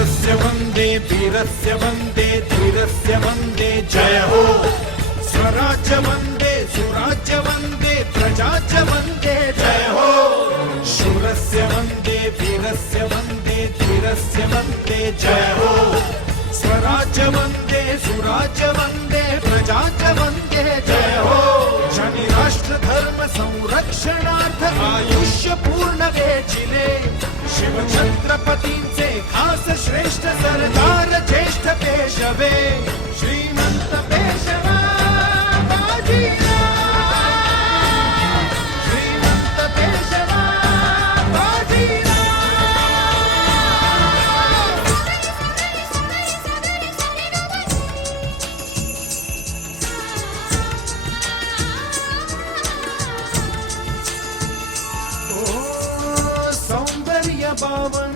शूरस्य वन्दे वीरस्य वन्दे धीरस्य वन्दे जय हो। स्वराज्य वन्दे सुराज्य वन्दे प्रजाज्य वन्दे जय हो। शूरस्य वन्दे वीरस्य वन्दे धीरस्य वन्दे जय हो। स्वराज्य वन्दे सुराज्य वन्दे प्रजाज्य वन्दे जय हो। जनी राष्ट्र धर्म संरक्षणार्थ आयुष्य पूर्ण वेचिले शिवछत्रपतींचे खास श्रेष्ठ सरदार ज्येष्ठ पेशवे श्रीमंत पेशवा बाजीराव। श्रीमंत पेशवा बाजीराव। सौंदर्य बावन